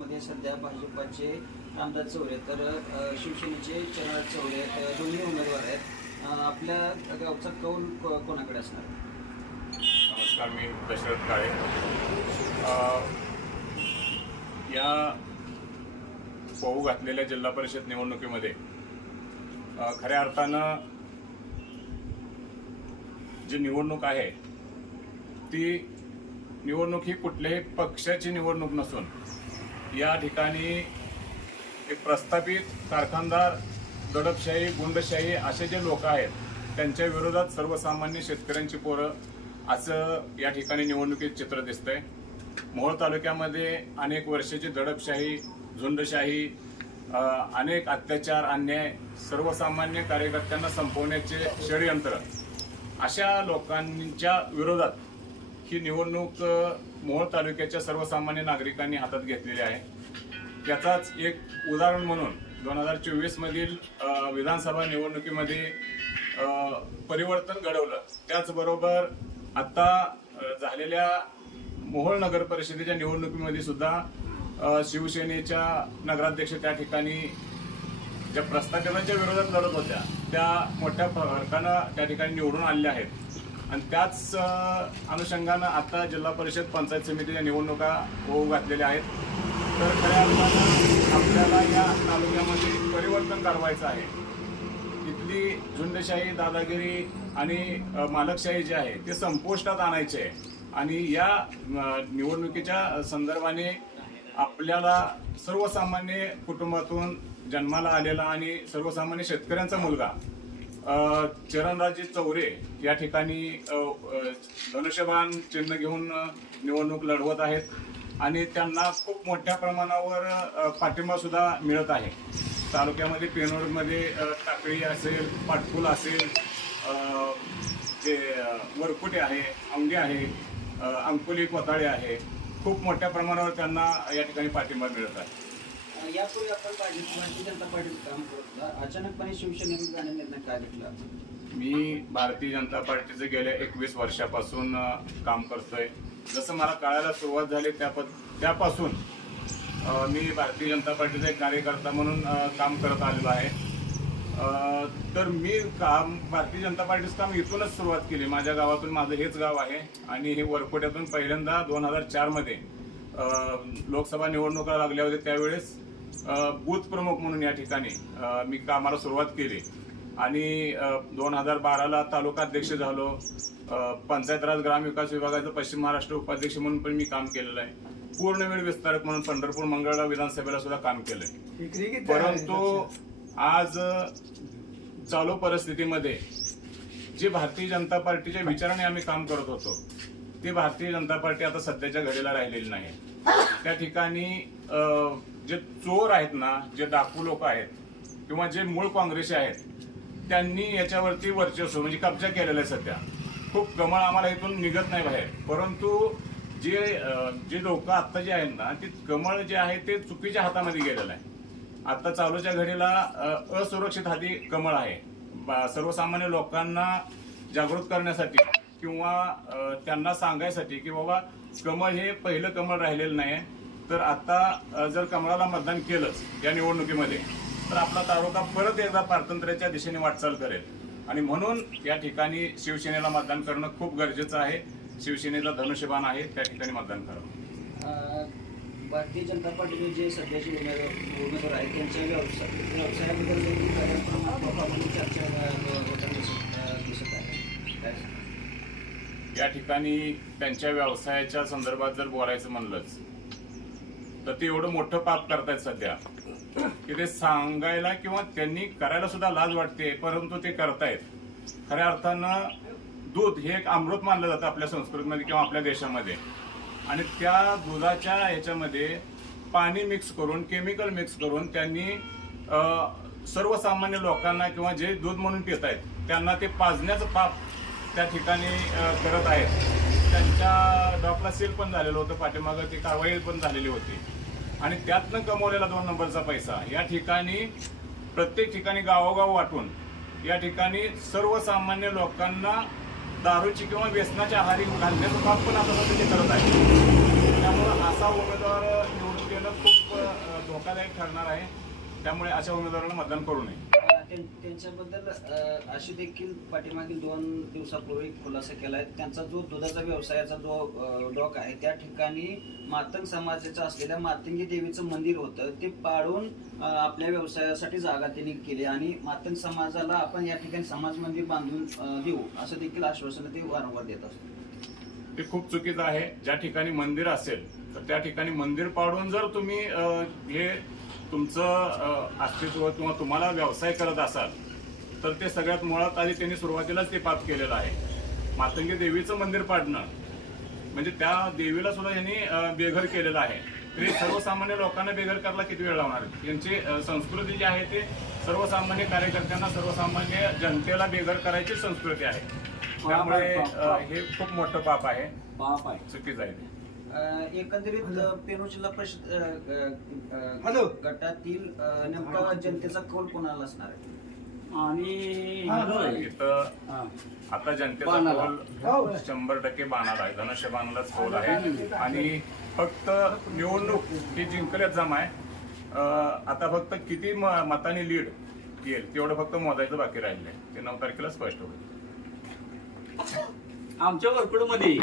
मध्ये सध्या भाजपाचे रामदास चौरे तर शिवसेनेचे चरणराज चौरे दोन्ही उमेदवार आहेत. आपल्या गावचा कौल कोणाकडे असणार? नमस्कार मी दशरथ काळे. या पाहू घातलेल्या जिल्हा परिषद निवडणुकीमध्ये खऱ्या अर्थानं जी निवडणूक आहे ती निवडणूक ही कुठल्याही पक्षाची निवडणूक नसून या ठिकाणी एक प्रस्थापित कारखानदार दडपशाही गुंडशाही असे जे लोक आहेत त्यांच्या विरोधात सर्वसामान्य शेतकऱ्यांची पोरं असं या ठिकाणी निवडणुकीत चित्र दिसतंय. मोहोळ तालुक्यामध्ये अनेक वर्षाची दडपशाही झुंडशाही अनेक अत्याचार अन्याय सर्वसामान्य कार्यकर्त्यांना संपवण्याचे षडयंत्र अशा लोकांच्या विरोधात ही निवडणूक मोहोळ तालुक्याच्या सर्वसामान्य नागरिकांनी हातात घेतलेली आहे. त्याचाच एक उदाहरण म्हणून दोन हजार चोवीसमधील विधानसभा निवडणुकीमध्ये परिवर्तन घडवलं. त्याचबरोबर आत्ता झालेल्या मोहोळ नगर परिषदेच्या निवडणुकीमध्ये सुद्धा शिवसेनेच्या नगराध्यक्ष त्या ठिकाणी ज्या प्रस्थापितांच्या विरोधात लढत होत्या त्या मोठ्या फरकानं त्या ठिकाणी निवडून आलेल्या आहेत. आणि त्याच अनुषंगानं आता जिल्हा परिषद पंचायत समितीच्या निवडणुका होऊ घातलेल्या आहेत. तर खऱ्या अर्थानं आपल्याला या तालुक्यामध्ये परिवर्तन करवायचं आहे. इथली झुंडशाही दादागिरी आणि मालकशाही जी आहे ते संपुष्टात आणायचे आहे. आणि या निवडणुकीच्या संदर्भाने आपल्याला सर्वसामान्य कुटुंबातून जन्माला आलेला आणि सर्वसामान्य शेतकऱ्यांचा मुलगा चरणराजे चौरे या ठिकाणी धनुष्यबाण चिन्ह घेऊन निवडणूक लढवत आहेत आणि त्यांना खूप मोठ्या प्रमाणावर पाठिंबासुद्धा पाठिंबा सुद्धा मिळत आहे. तालुक्यामध्ये पेनोडमध्ये टाकळी असेल पाटपूल असेल जे वरकुटे आहे औंढे आहे अंकुली कोताळे आहे खूप मोठ्या प्रमाणावर त्यांना या ठिकाणी पाठिंबा मिळत आहे. यापूर्वी आपण भारतीय जनता पार्टीचं काम करत होता. अचानकपणे शिवसेनेने जाण्याचा निर्णय काय घेतला मी भारतीय जनता पार्टीचं गेल्या एकवीस वर्षापासून काम करतोय. जसं मला कळायला सुरुवात झाली त्या त्यापासून मी भारतीय जनता पार्टीचा एक कार्यकर्ता म्हणून काम करत आलेलो आहे. तर मी काम भारतीय जनता पार्टीचं काम इथूनच सुरुवात केली. माझ्या गावातून माझं हेच गाव आहे आणि हे वरकोट्यातून पहिल्यांदा दोन हजार चारमध्ये लोकसभा निवडणुका लागल्या होत्या त्यावेळेस बूथ प्रमुख म्हणून या ठिकाणी मी कामाला सुरुवात केली. आणि दोन हजार बाराला तालुका अध्यक्ष झालो. पंचायत राज ग्रामविकास विभागाचं पश्चिम महाराष्ट्र उपाध्यक्ष म्हणून पण मी काम केलेलं आहे. पूर्ण वेळ विस्तारक म्हणून पंढरपूर मंगळवेढा विधानसभेला सुद्धा काम केलंय. परंतु आज चालू परिस्थितीमध्ये जे भारतीय जनता पार्टीच्या विचाराने आम्ही काम करत होतो ते भारतीय जनता पार्टी आता सध्याच्या घडीला राहिलेली नाही. त्या ठिकाणी जे चोर आहेत ना जे डाकू लोक आहेत किंवा जे मूळ काँग्रेसी आहेत त्यांनी याच्यावरती वर्चस्व म्हणजे कब्जा केलेला आहे सध्या. खूप कमळ आम्हाला इथून निघत नाही बाहेर. परंतु जे जे लोक आत्ता जे आहेत ना ते कमळ जे आहे ते चुकीच्या हातामध्ये गेलेलं आहे. आत्ता चालूच्या घडीला असुरक्षित हाती कमळ आहे. बा- सर्वसामान्य लोकांना जागृत करण्यासाठी किंवा त्यांना सांगायसाठी की बाबा कमळ हे पहिलं कमळ राहिलेलं नाही तर आता जर कमळाला मतदान केलंच या निवडणुकीमध्ये तर आपला तालुका परत एकदा पारतंत्र्याच्या दिशेने वाटचाल करेल. आणि म्हणून या ठिकाणी शिवसेनेला मतदान करणं खूप गरजेचं आहे. शिवसेनेचा धनुष्यबाण आहे त्या ठिकाणी मतदान करावं भारतीय जनता पार्टीचे जे सध्याचे उमेदवार उमेदवार आहेत त्यांच्या व्यवसाय व्यवसायाबद्दल चर्चा दिसत आहे. या ठिकाणी त्यांच्या व्यवसायाच्या संदर्भात जर बोलायचं म्हणलंच तर ते एवढं मोठं पाप करतायत सध्या. की ते सांगायला किंवा त्यांनी करायला सुद्धा लाज वाटते परंतु ते करतायत. खऱ्या अर्थानं दूध हे एक अमृत मानलं जातं आपल्या संस्कृतीमध्ये किंवा आपल्या देशामध्ये. आणि त्या दुधाच्या ह्याच्यामध्ये पाणी मिक्स करून केमिकल मिक्स करून त्यांनी सर्वसामान्य लोकांना किंवा जे दूध म्हणून पित आहेत त्यांना ते पाजण्याचं पाप त्या ठिकाणी करत आहेत. त्यांच्या डॉकला सील पण झालेलं होतं पाठीमागं ती कारवाई पण झालेली होती. आणि त्यातनं कमवलेला दोन नंबरचा पैसा. या ठिकाणी प्रत्येक ठिकाणी गावोगाव वाटून या ठिकाणी सर्वसामान्य लोकांना दारूची किंवा व्यसनाच्या आहारी घालण्याचं काम पण आता सध्या करत आहे त्यामुळं असा उमेदवार निवडून देणं खूप धोकादायक ठरणार आहे. त्यामुळे अशा उमेदवारांना मतदान करू नये. त्यां- त्यांच्याबद्दल अशी देखील पाठीमागील दोन दिवसापूर्वी खुलासा केला आहे त्यांचा जो दुधाचा व्यवसायाचा जो डॉक आहे त्या ठिकाणी मातंग समाजाचं असलेल्या मातंगी देवीचं मंदिर होतं. ते पाडून आपल्या व्यवसायासाठी जागा त्यांनी केली आणि मातंग समाजाला आपण या ठिकाणी समाज मंदिर बांधून देऊ असं देखील आश्वासन ते वारंवार देत असतात. ते खूप चुकीचं आहे. ज्या ठिकाणी मंदिर असेल तर त्या ठिकाणी मंदिर पाडून जर तुम्ही अ, हे तुमचं अस्तित्व किंवा तुम्हाला व्यवसाय करत असाल तर ते सगळ्यात मुळात आधी त्यांनी सुरुवातीलाच ते पाप केलेलं आहे. मातंगी देवीचं मंदिर पाडणं म्हणजे त्या देवीला सुद्धा यांनी बेघर केलेलं आहे. तरी सर्वसामान्य लोकांना बेघर करायला किती वेळ लावणार? यांची संस्कृती जी आहे ते सर्वसामान्य कार्यकर्त्यांना सर्वसामान्य जनतेला बेघर करायची संस्कृती आहे. त्यामुळे हे खूप मोठं पाप आहे. पाप आहे. चुकीचं आहे. एकंदरीत पेरू जिल्हा परिषद हॅलो. गटातील नेमका जनतेचा कौल कोणाला असणार आहे? आणि हा. आता जनतेचा. कौल शंभर टक्के बाणाला आहे. धनुष्य बाणालाच कौल आहे. आणि फक्त निवडणूक ही जिंकल्याच जमा आहे. आता फक्त किती मतांनी लीड येईल तेवढं फक्त मोजायचं बाकी राहिलंय. ते नऊ तारखेला स्पष्ट होईल. आमच्या वर्कडमध्ये.